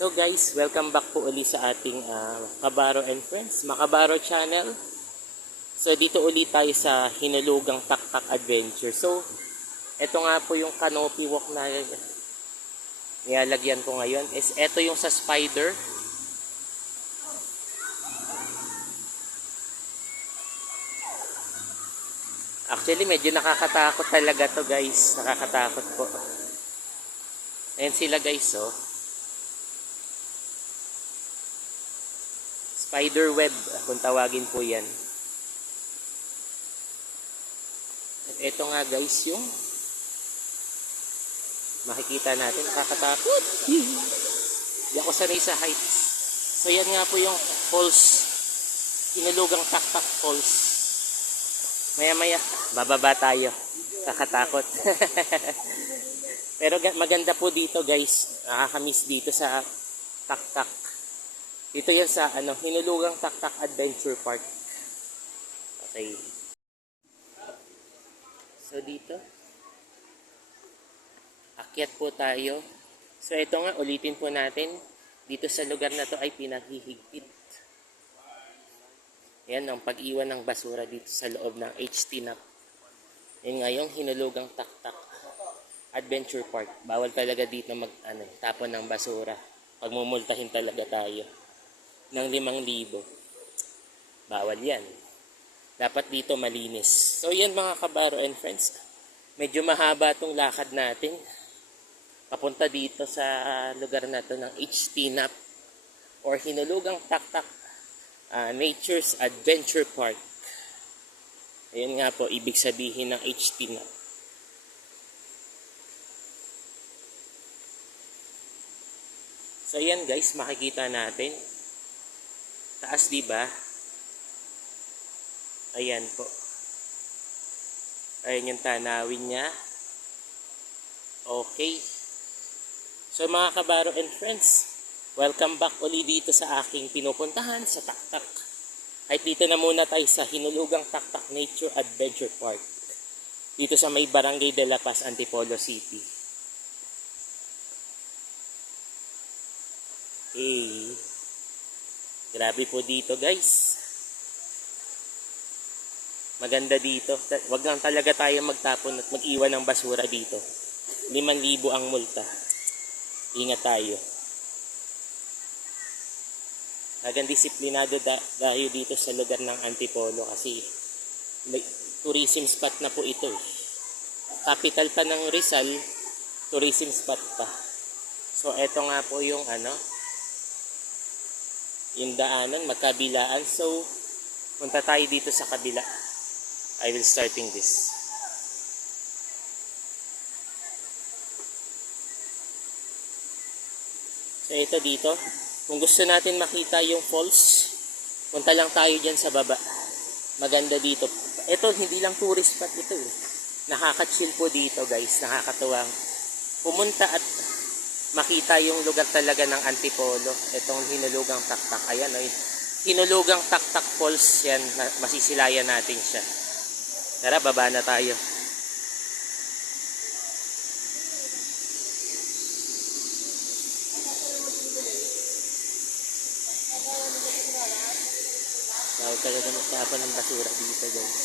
So guys, welcome back po uli sa ating Kabaro and Friends, Makabaro channel. So dito uli tayo sa Hinulugang Taktak Adventure. So ito nga po yung canopy walk na nilalagyan ko ngayon. Ito yung sa Spider. Actually medyo nakakatakot talaga to guys. Nakakatakot po. Ayan sila guys oh. Spider web kung tawagin po yan. At ito nga guys yung makikita natin, nakakatakot. Hindi ako sanay sa heights. So yan nga po yung falls, Hinulugang Taktak Falls. Maya maya bababa tayo, kakatakot. Pero maganda po dito guys, nakakamiss dito sa Taktak. Dito yan sa Hinulugang Taktak Adventure Park. Okay. So dito, akyat po tayo. So ito nga, ulitin po natin. Dito sa lugar na to ay pinaghihigpit. Yan ang pag-iwan ng basura dito sa loob ng HT-NAP. Yan nga yung Hinulugang Taktak Adventure Park. Bawal talaga dito tapon ng basura. Pagmumultahin talaga tayo ng 5,000. Bawal yan. Dapat dito malinis. So yan mga Kabaro and Friends. Medyo mahaba itong lakad natin. Papunta dito sa lugar na to ng HT-NAP or Hinulugang Taktak Nature's Adventure Park. Ayan nga po, ibig sabihin ng HT-NAP. So yan guys, makikita natin. Taas diba? Ayan po. Ayan yung tanawin niya. Okay. So mga Kabaro and Friends, welcome back uli dito sa aking pinupuntahan sa Taktak. Kahit dito na muna tayo sa Hinulugang Taktak Nature Adventure Park. Dito sa may Barangay de la Paz, Antipolo City. Okay. Grabe po dito guys. Maganda dito. Wag lang talaga tayo magtapon at mag-iwan ng basura dito. 5,000 ang multa. Ingat tayo. Talagang disiplinado dahil dito sa lugar ng Antipolo kasi tourism spot na po ito. Capital pa ng Rizal, tourism spot pa. So eto nga po yung yung daanan, magkabilaan. So punta tayo dito sa kabila. I will starting this. So ito dito, kung gusto natin makita yung falls, punta lang tayo dyan sa baba. Maganda dito. Ito hindi lang tourist spot ito eh. Nakaka-chill po dito guys, nakakatuwang pumunta at makita yung lugar talaga ng Antipolo. Itong Hinulugang Taktak. Ayan o, Hinulugang Taktak Falls yan, masisilayan natin siya. Tara, baba na tayo. Bawal talaga magtapon ng basura dito guys.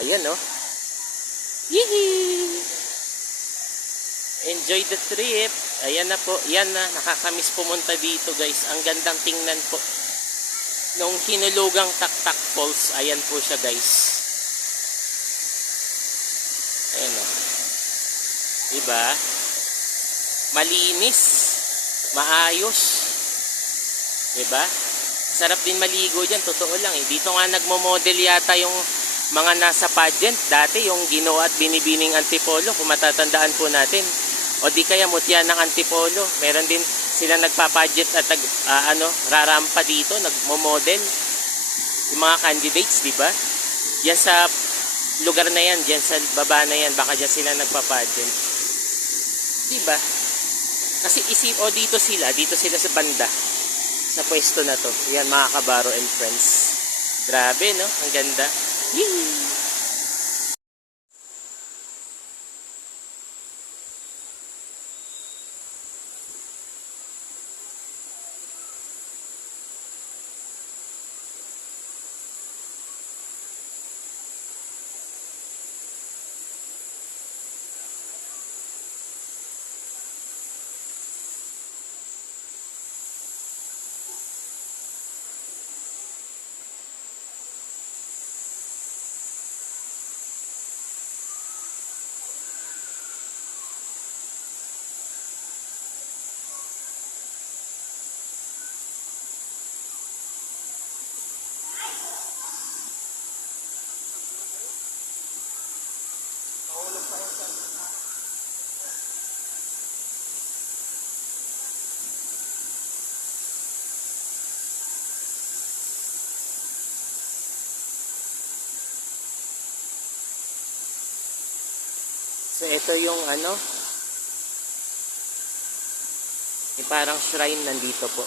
Ayan o. Yee! Enjoy the trip. Ayan na po. Yan na. Nakakamiss pumunta dito guys. Ang gandang tingnan po. Nung Hinulugang Taktak Falls. Ayan po siya guys. Ayan o. Diba? Malinis. Maayos. Diba? Sarap din maligo dyan. Totoo lang eh. Dito nga nagmo-model yata yung mga nasa pageant. Dati yung Ginoo at Binibining Antipolo. Kung matatandaan po natin. O di kaya Mutya ng Antipolo. Meron din sila nagpa-pageant at rarampa dito, nagmo-model. Yung mga candidates, di ba? Diyan sa lugar na yan, diyan sa baba na yan, baka diyan sila nagpa-pageant. Di ba? Kasi dito sila sa banda. Sa pwesto na to. Yan mga Kabaro and Friends. Grabe, no? Ang ganda. Yee! So ito yung ano, yung parang shrine nandito po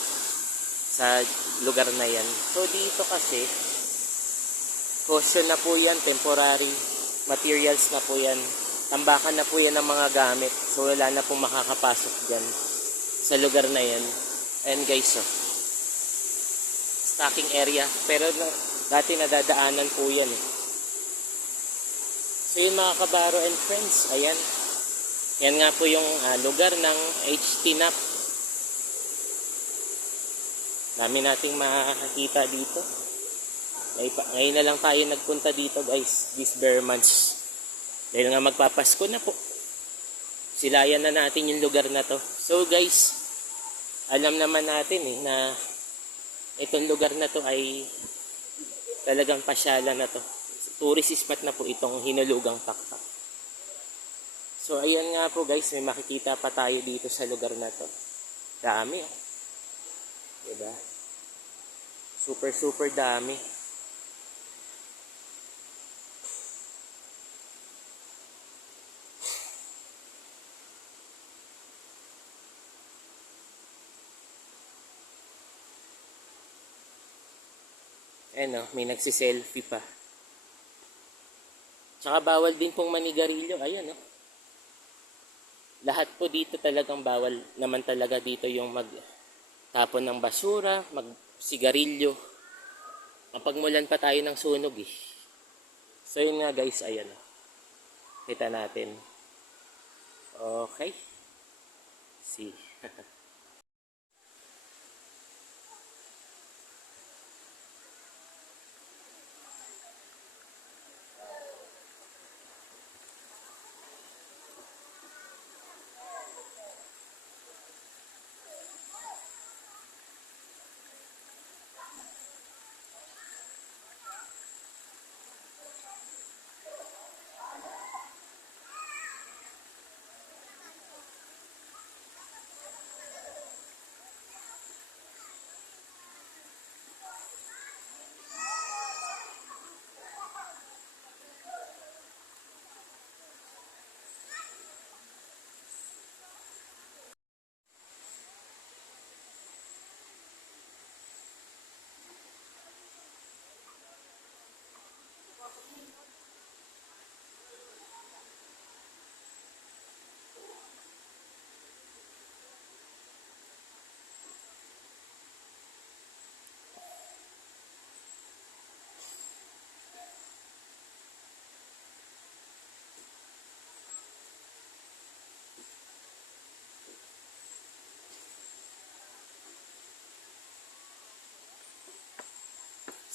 sa lugar na yan. So dito kasi, caution na po yan, temporary materials na po yan. Tambakan na po yan ng mga gamit. So wala na pong makakapasok dyan sa lugar na yan. Ayan guys, oh. Stocking area. Pero dati nadadaanan po yan eh. So yun mga kabaro and friends, ayan. Yan nga po yung lugar ng HT Nap. Dami nating makakita dito. Ngayon na lang tayo nagpunta dito guys, this bare months. Dahil nga magpapasko na po. Silayan na natin yung lugar na to. So guys, alam naman natin eh na itong lugar na to ay talagang pasyalan na to. Tourist spot na po itong Hinulugang Taktak. So ayan nga po guys, may makikita pa tayo dito sa lugar na to. Dami oh. Diba? Super dami. Ayan oh, may nagsiselfie pa. Tsaka bawal din pong manigarilyo. Ayan oh. Lahat po dito talagang bawal naman talaga dito yung magtapon ng basura, magsigarilyo. Napagmulan pa tayo ng sunog eh. So yun nga guys, ayan oh. Kita natin. Okay. See.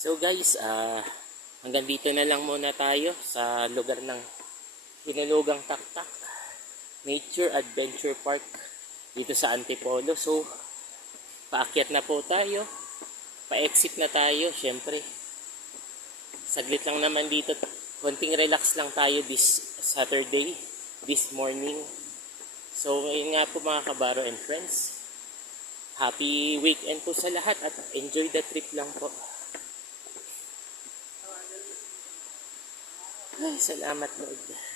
So guys, hanggang dito na lang muna tayo sa lugar ng Hinulugang Taktak Nature Adventure Park dito sa Antipolo. So, paakyat na po tayo. Pa-exit na tayo, syempre. Saglit lang naman dito. Konting relax lang tayo this Saturday, this morning. So, ngayon nga po mga kabaro and friends. Happy weekend po sa lahat at enjoy the trip lang po. Ay, salamat Lord.